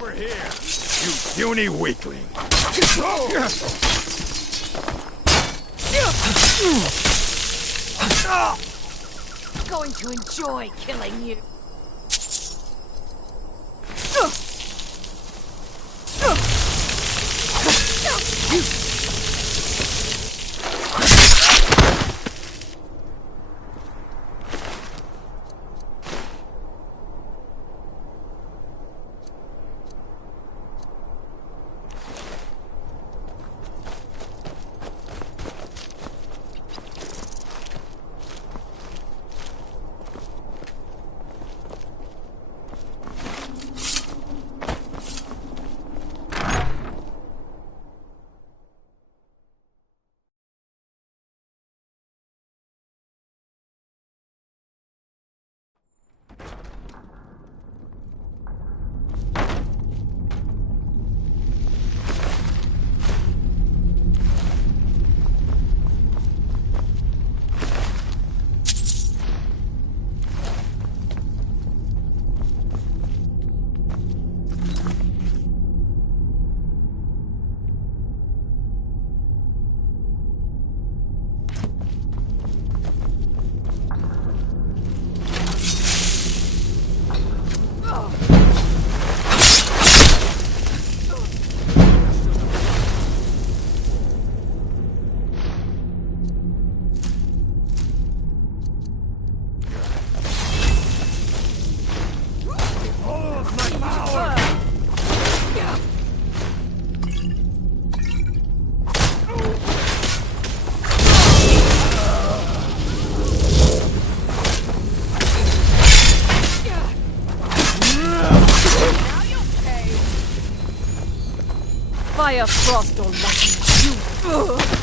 over here, you puny weakling. Going to enjoy killing you. Fire, frost, or lightning, you...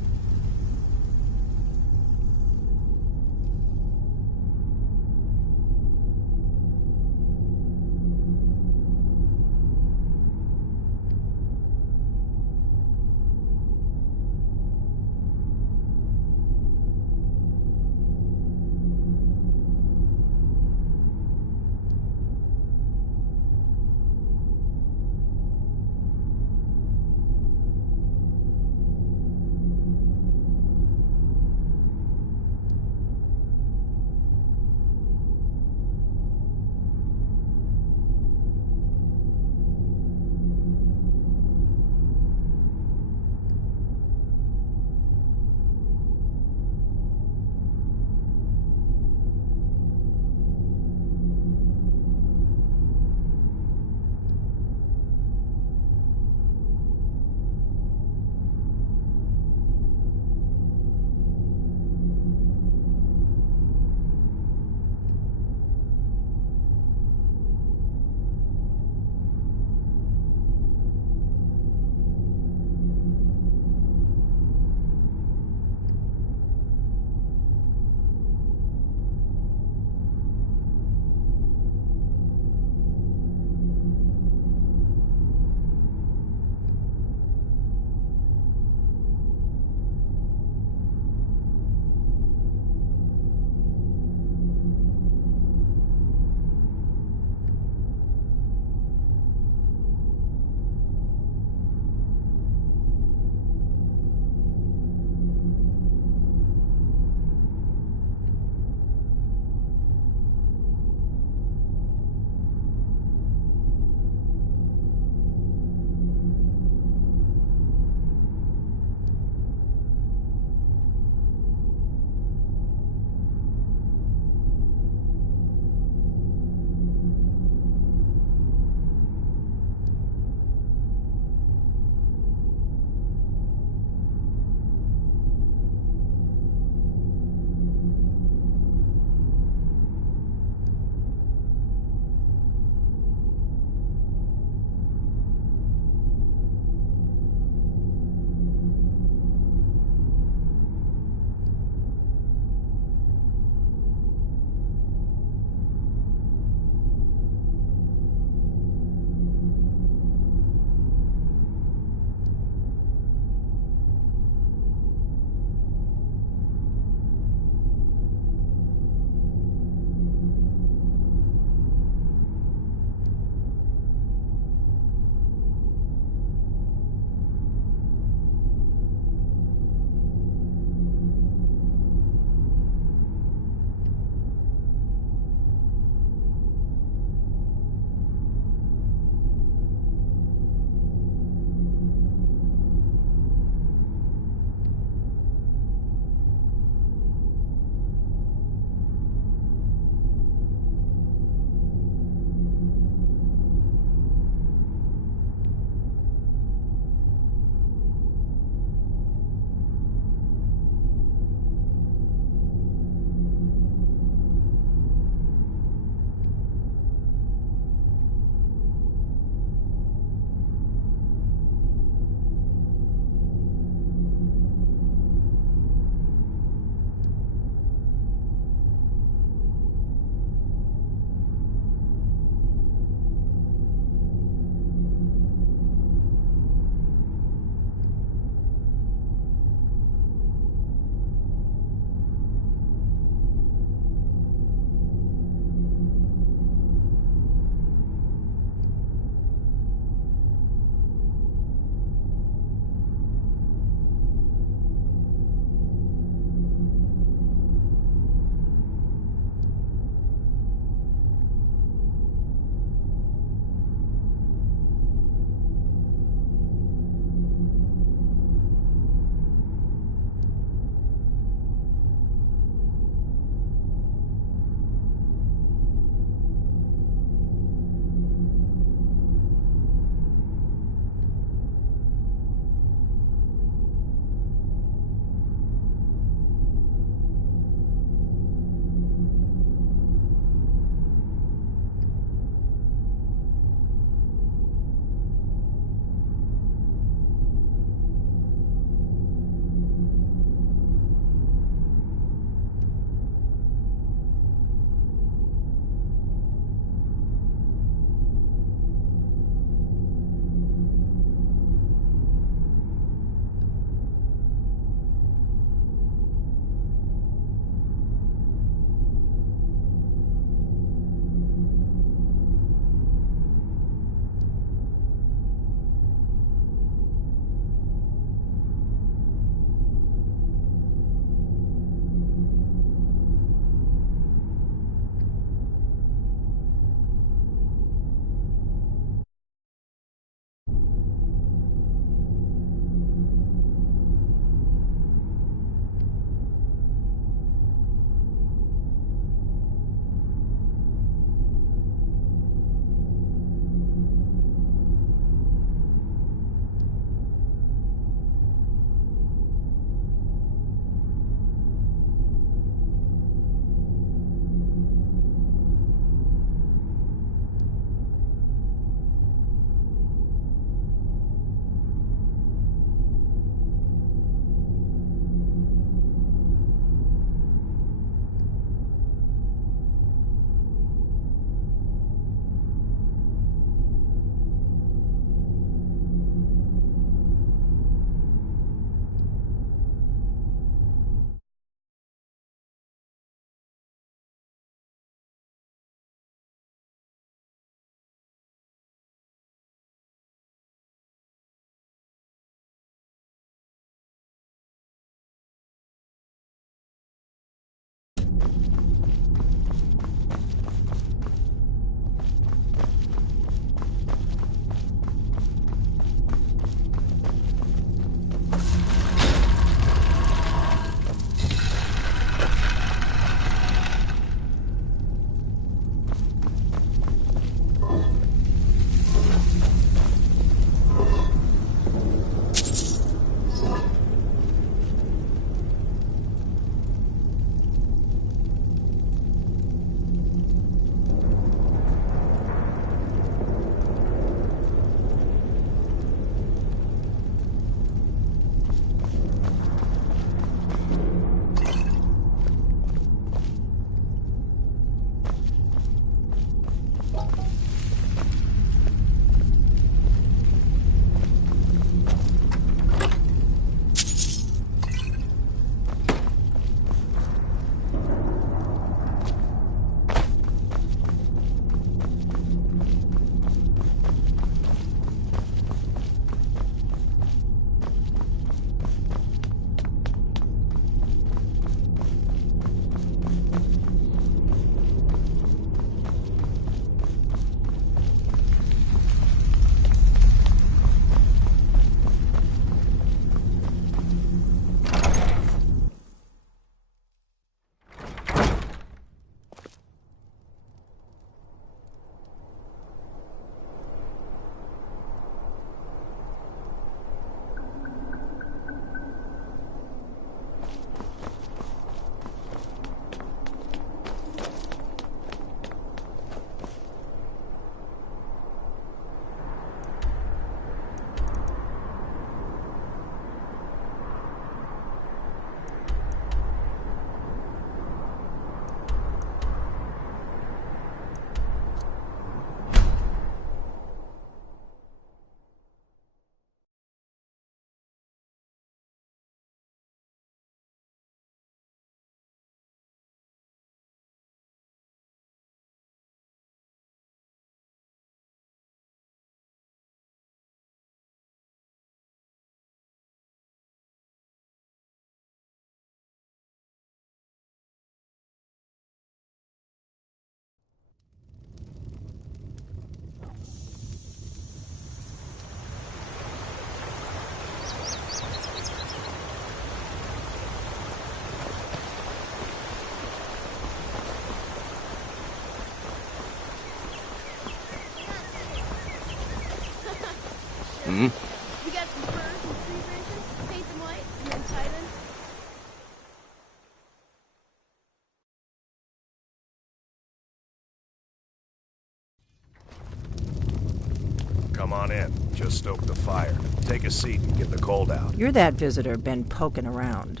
on in. Just stoked the fire. Take a seat and get the cold out. You're that visitor been poking around.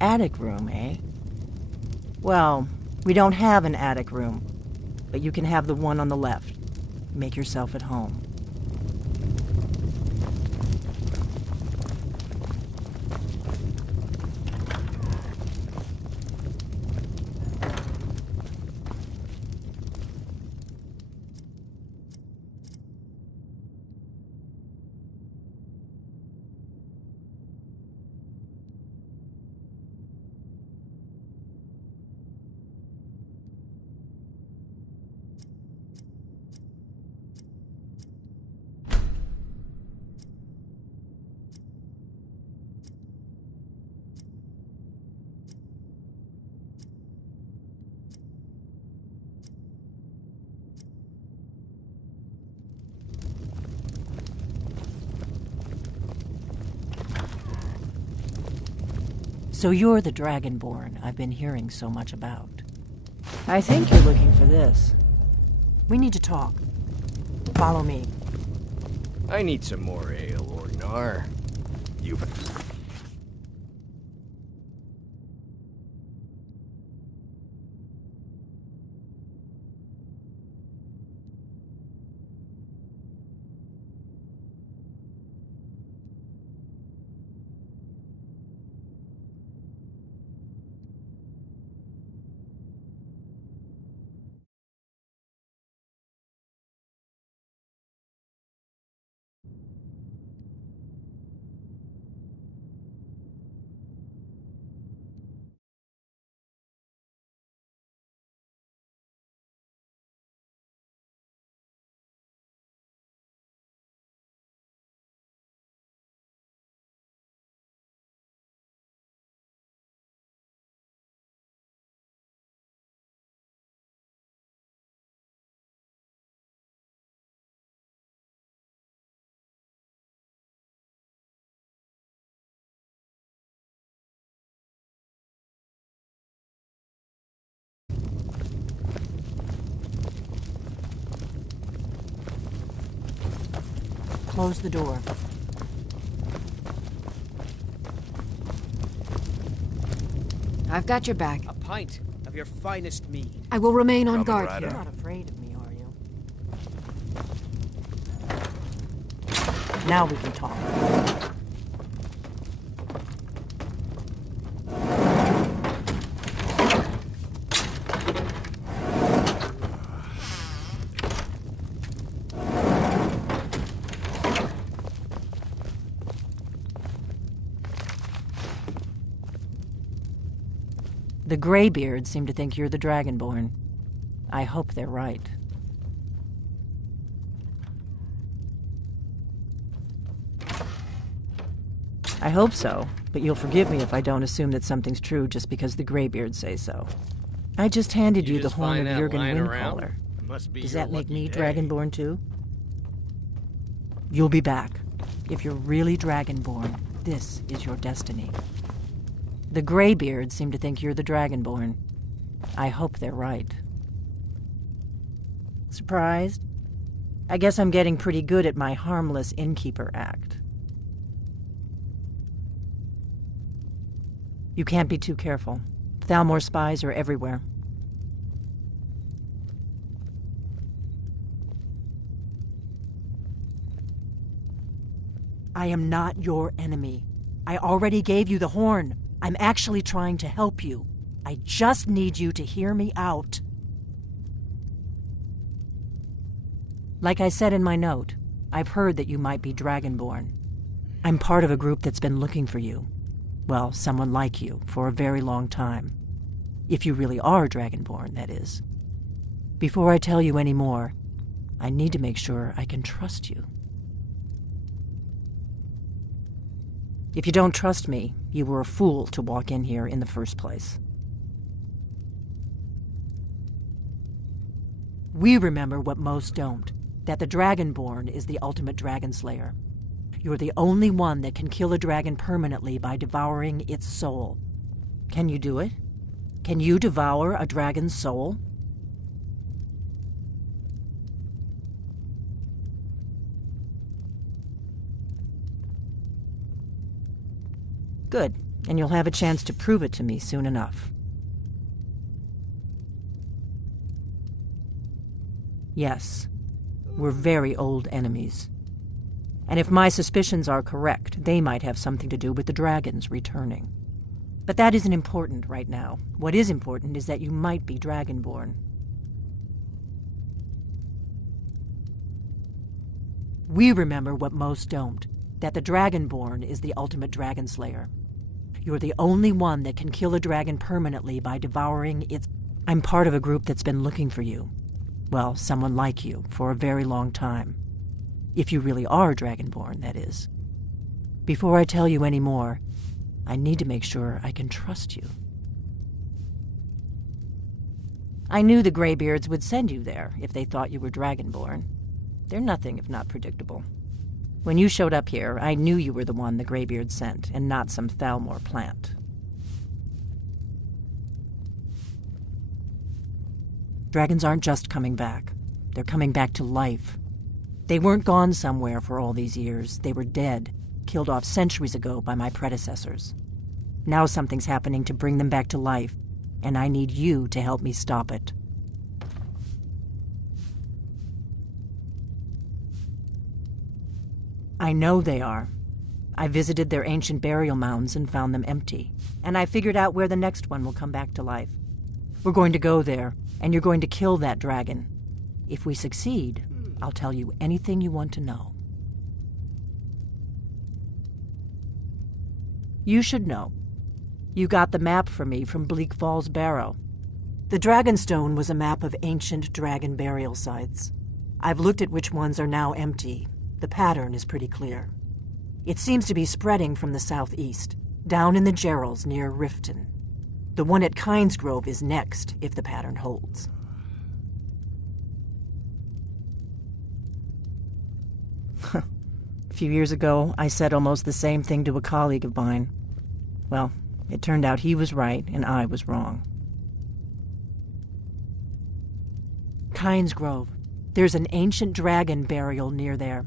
Attic room, eh? Well, we don't have an attic room, but you can have the one on the left. Make yourself at home. So you're the Dragonborn I've been hearing so much about. I think you're looking for this. We need to talk. Follow me. I need some more ale, or nar. You've... Close the door. I've got your back. A pint of your finest mead. I will remain on Coming guard right here. You're not afraid of me, are you? Now we can talk. The Greybeards seem to think you're the Dragonborn. I hope they're right. I hope so, but you'll forgive me if I don't assume that something's true just because the Greybeards say so. I just handed you the just horn find of that Jurgen lying around? Windcaller. Must be Does your that make lucky me day. Dragonborn too? You'll be back. If you're really Dragonborn, this is your destiny. The Greybeards seem to think you're the Dragonborn. I hope they're right. Surprised? I guess I'm getting pretty good at my harmless innkeeper act. You can't be too careful. Thalmor spies are everywhere. I am not your enemy. I already gave you the horn. I'm actually trying to help you. I just need you to hear me out. Like I said in my note, I've heard that you might be Dragonborn. I'm part of a group that's been looking for you. Well, someone like you, for a very long time. If you really are Dragonborn, that is. Before I tell you any more, I need to make sure I can trust you. If you don't trust me, you were a fool to walk in here in the first place. We remember what most don't, that the Dragonborn is the ultimate dragon slayer. You're the only one that can kill a dragon permanently by devouring its soul. Can you do it? Can you devour a dragon's soul? Good, and you'll have a chance to prove it to me soon enough. Yes, we're very old enemies. And if my suspicions are correct, they might have something to do with the dragons returning. But that isn't important right now. What is important is that you might be Dragonborn. We remember what most don't, that the Dragonborn is the ultimate dragon slayer. You're the only one that can kill a dragon permanently by devouring its... I'm part of a group that's been looking for you. Well, someone like you, for a very long time. If you really are Dragonborn, that is. Before I tell you any more, I need to make sure I can trust you. I knew the Greybeards would send you there if they thought you were Dragonborn. They're nothing if not predictable. When you showed up here, I knew you were the one the Greybeards sent, and not some Thalmor plant. Dragons aren't just coming back. They're coming back to life. They weren't gone somewhere for all these years. They were dead, killed off centuries ago by my predecessors. Now something's happening to bring them back to life, and I need you to help me stop it. I know they are. I visited their ancient burial mounds and found them empty, and I figured out where the next one will come back to life. We're going to go there, and you're going to kill that dragon. If we succeed, I'll tell you anything you want to know. You should know. You got the map for me from Bleak Falls Barrow. The Dragonstone was a map of ancient dragon burial sites. I've looked at which ones are now empty. The pattern is pretty clear. It seems to be spreading from the southeast, down in the Gerals near Riften. The one at Kynesgrove is next, if the pattern holds. A few years ago, I said almost the same thing to a colleague of mine. Well, it turned out he was right and I was wrong. Kynesgrove. There's an ancient dragon burial near there.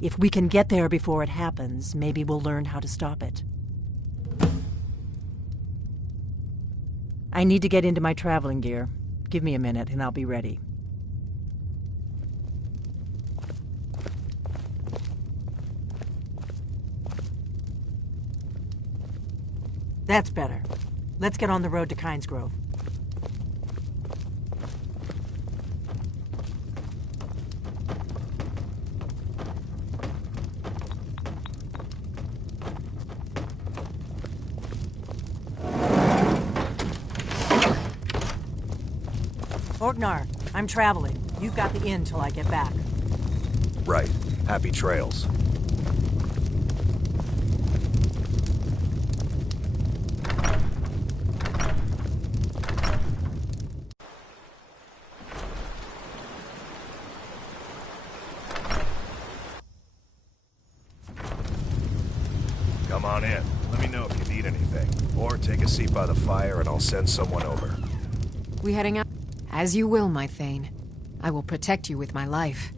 If we can get there before it happens, maybe we'll learn how to stop it. I need to get into my traveling gear. Give me a minute and I'll be ready. That's better. Let's get on the road to Kynesgrove. Orgnar, I'm traveling. You've got the inn till I get back. Right. Happy trails. Come on in. Let me know if you need anything. Or take a seat by the fire and I'll send someone over. We heading out? As you will, my Thane. I will protect you with my life.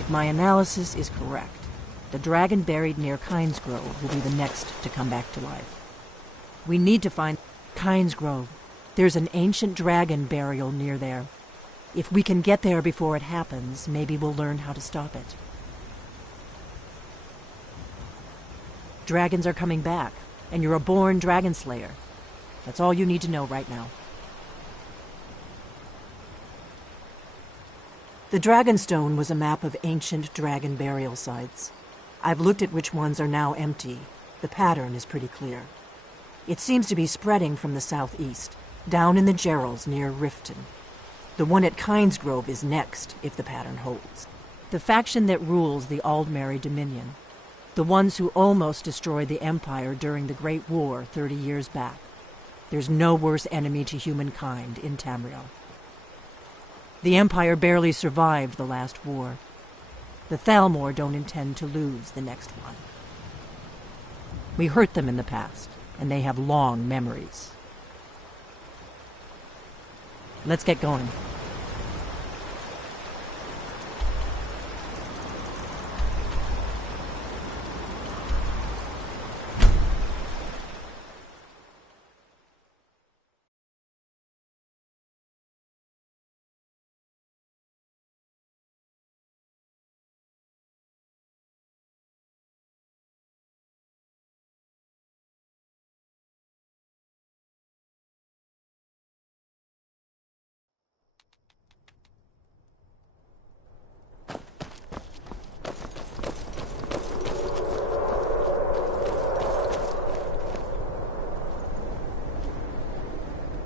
If my analysis is correct, the dragon buried near Kynesgrove will be the next to come back to life. We need to find Kynesgrove. There's an ancient dragon burial near there. If we can get there before it happens, maybe we'll learn how to stop it. Dragons are coming back, and you're a born dragon slayer. That's all you need to know right now. The Dragonstone was a map of ancient dragon burial sites. I've looked at which ones are now empty. The pattern is pretty clear. It seems to be spreading from the southeast, down in the Gerals near Riften. The one at Kynesgrove is next, if the pattern holds. The faction that rules the Aldmeri Dominion. The ones who almost destroyed the Empire during the Great War 30 years back. There's no worse enemy to humankind in Tamriel. The Empire barely survived the last war. The Thalmor don't intend to lose the next one. We hurt them in the past, and they have long memories. Let's get going.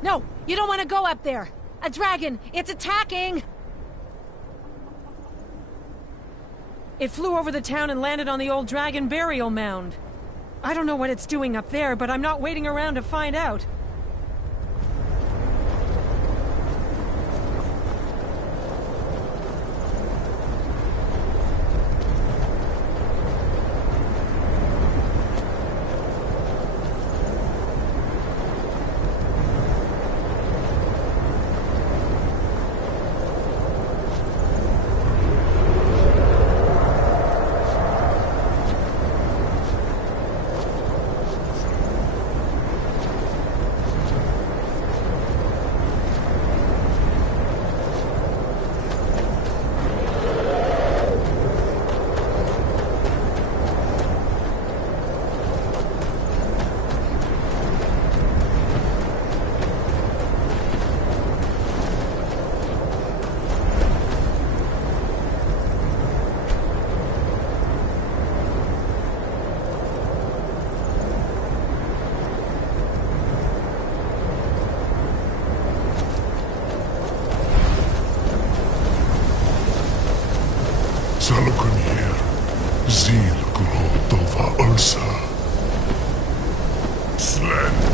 No, you don't want to go up there. A dragon, it's attacking! It flew over the town and landed on the old dragon burial mound. I don't know what it's doing up there, but I'm not waiting around to find out. Salukun hier, Zil Grotova Ulsa. Slen.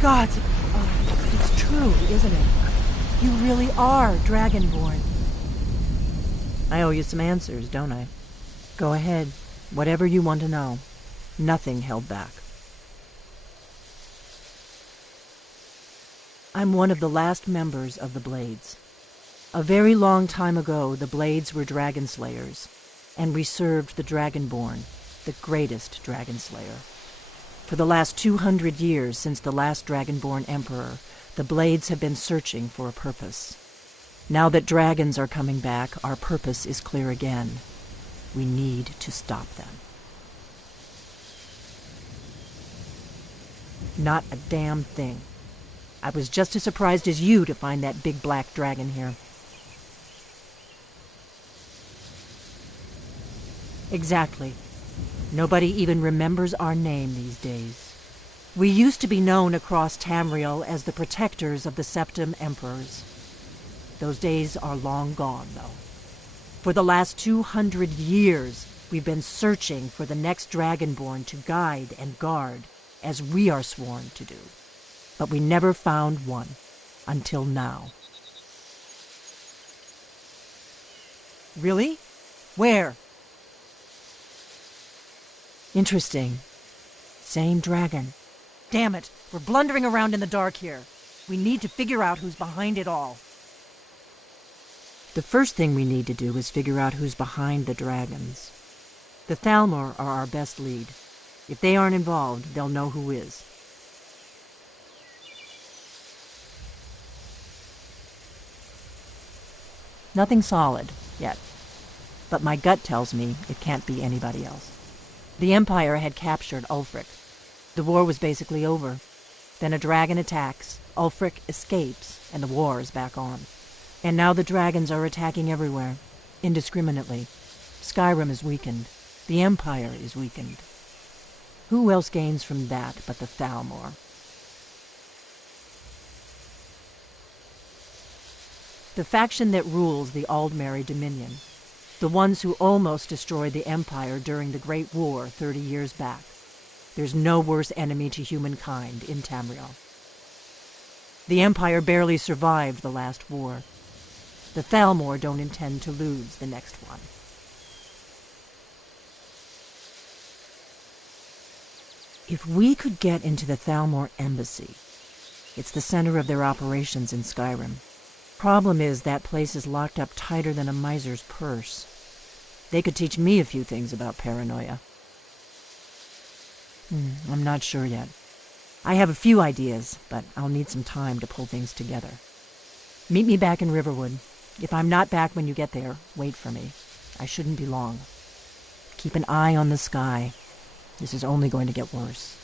Gods, it's true, isn't it? You really are Dragonborn. I owe you some answers, don't I? Go ahead. Whatever you want to know. Nothing held back. I'm one of the last members of the Blades. A very long time ago, the Blades were dragon slayers, and we served the Dragonborn, the greatest dragon slayer. For the last 200 years since the last Dragonborn Emperor, the Blades have been searching for a purpose. Now that dragons are coming back, our purpose is clear again. We need to stop them. Not a damn thing. I was just as surprised as you to find that big black dragon here. Exactly. Nobody even remembers our name these days. We used to be known across Tamriel as the protectors of the Septim Emperors. Those days are long gone, though. For the last 200 years, we've been searching for the next Dragonborn to guide and guard, as we are sworn to do. But we never found one, until now. Really? Where? Interesting. Same dragon. Damn it, we're blundering around in the dark here. We need to figure out who's behind it all. The first thing we need to do is figure out who's behind the dragons. The Thalmor are our best lead. If they aren't involved, they'll know who is. Nothing solid, yet. But my gut tells me it can't be anybody else. The Empire had captured Ulfric. The war was basically over. Then a dragon attacks, Ulfric escapes, and the war is back on. And now the dragons are attacking everywhere, indiscriminately. Skyrim is weakened. The Empire is weakened. Who else gains from that but the Thalmor? The faction that rules the Aldmeri Dominion. The ones who almost destroyed the Empire during the Great War 30 years back. There's no worse enemy to humankind in Tamriel. The Empire barely survived the last war. The Thalmor don't intend to lose the next one. If we could get into the Thalmor embassy, it's the center of their operations in Skyrim. Problem is, that place is locked up tighter than a miser's purse. They could teach me a few things about paranoia. I'm not sure yet. I have a few ideas, but I'll need some time to pull things together. Meet me back in Riverwood. If I'm not back when you get there, wait for me. I shouldn't be long. Keep an eye on the sky. This is only going to get worse.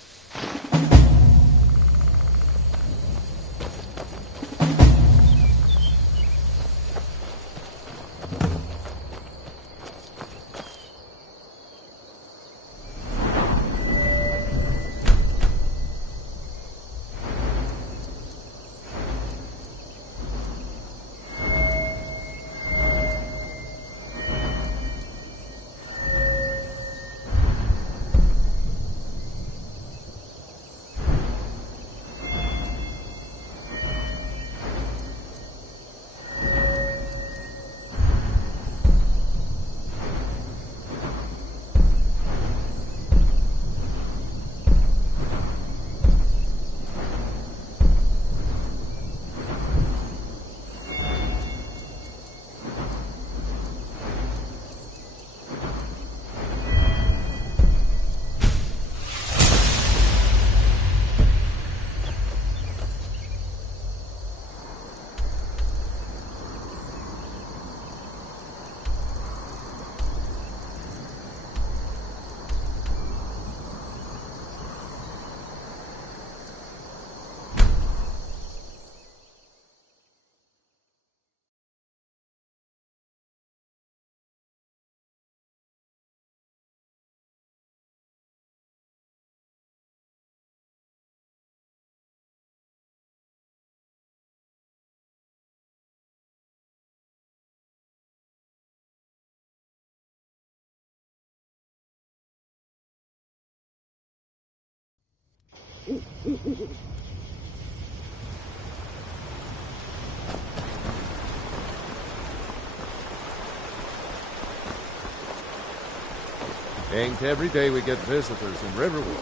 Ain't every day we get visitors in Riverwood.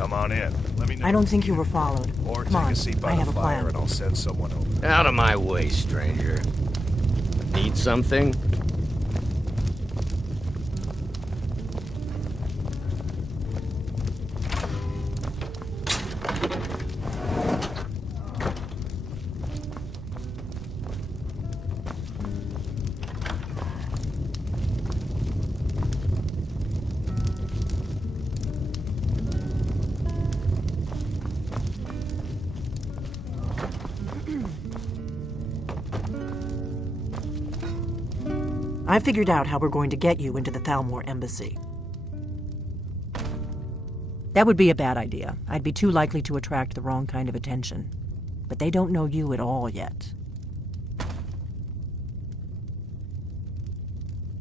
Come on in. Let me know. I don't think you were followed. Or Come take on, a seat by I the have a fire plan. and I'll send someone over. Out of my way, stranger. Need something? I figured out how we're going to get you into the Thalmor embassy. That would be a bad idea. I'd be too likely to attract the wrong kind of attention. But they don't know you at all yet.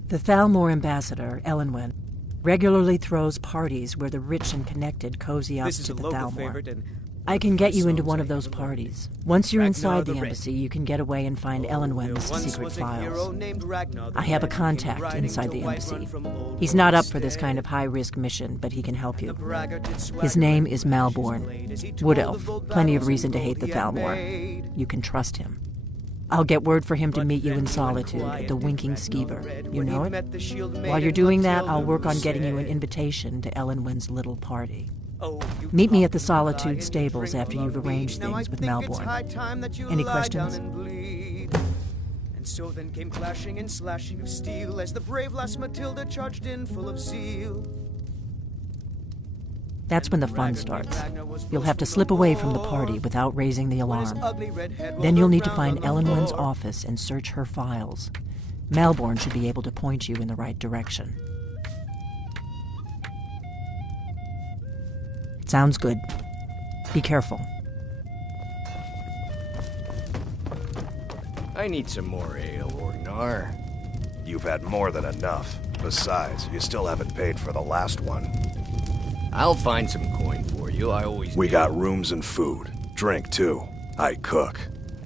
The Thalmor ambassador, Elenwen, regularly throws parties where the rich and connected cozy up to the Thalmor. I can get you into one of those parties. Once you're inside the embassy, you can get away and find Elenwen's secret files. I have a contact inside the embassy. He's not up for this kind of high-risk mission, but he can help you. His name is Malborn. Wood Elf. Plenty of reason to hate the Thalmor. You can trust him. I'll get word for him to meet you in Solitude at the Winking Skeever. You know it? While you're doing that, I'll work on getting you an invitation to Elenwen's little party. Meet me at the Solitude stables after you've arranged things with Malborn. Any questions? And so then came clashing and slashing of steel as the brave lass Matilda charged in full of zeal. That's when the fun starts. You'll have to slip away from the party without raising the alarm. Then you'll need to find Elenwen's office and search her files. Malborn should be able to point you in the right direction. Sounds good. Be careful. I need some more ale, Orgnar. You've had more than enough. Besides, you still haven't paid for the last one. I'll find some coin for you, I always We do. got rooms and food. Drink, too. I cook.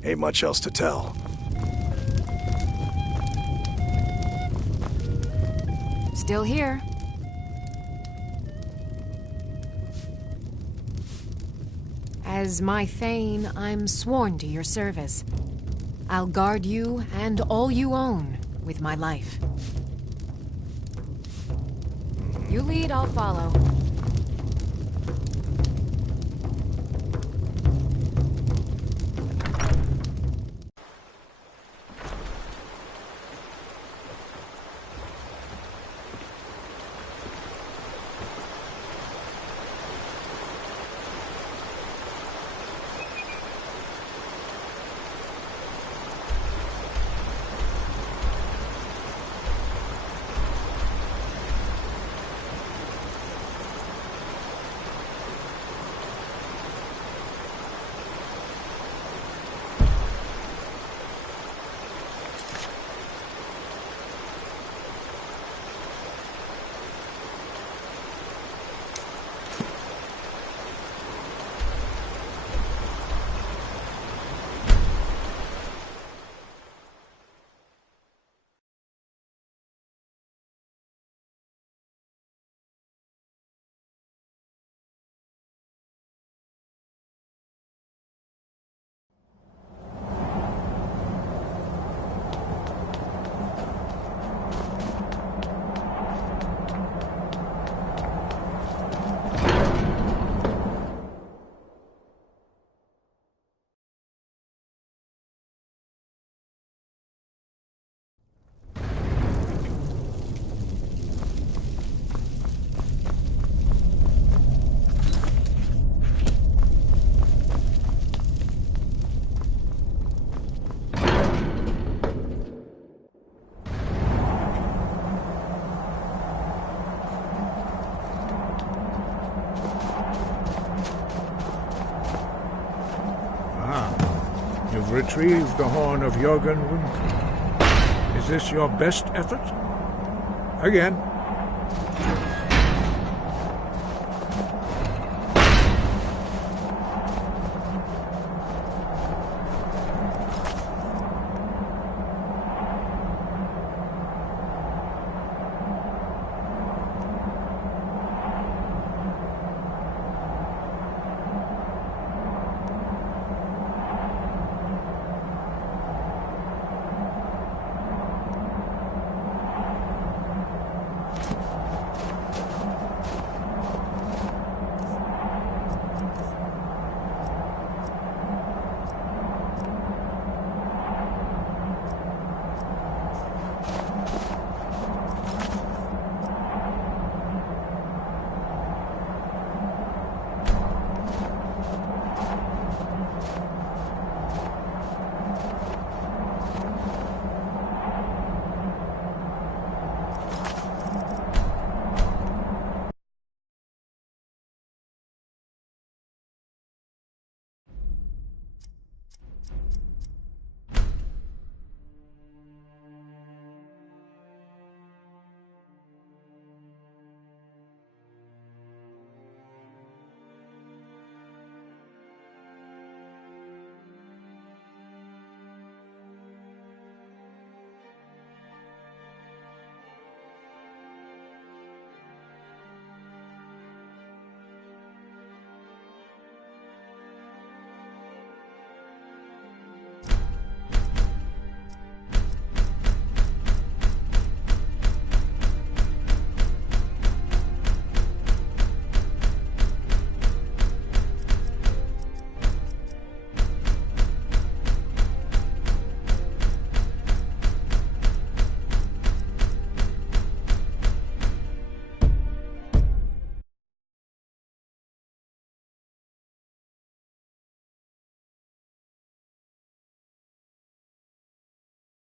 Ain't much else to tell. Still here. As my Thane, I'm sworn to your service. I'll guard you and all you own with my life. You lead, I'll follow. You've retrieved the horn of Jurgen Windcaller. Is this your best effort? Again.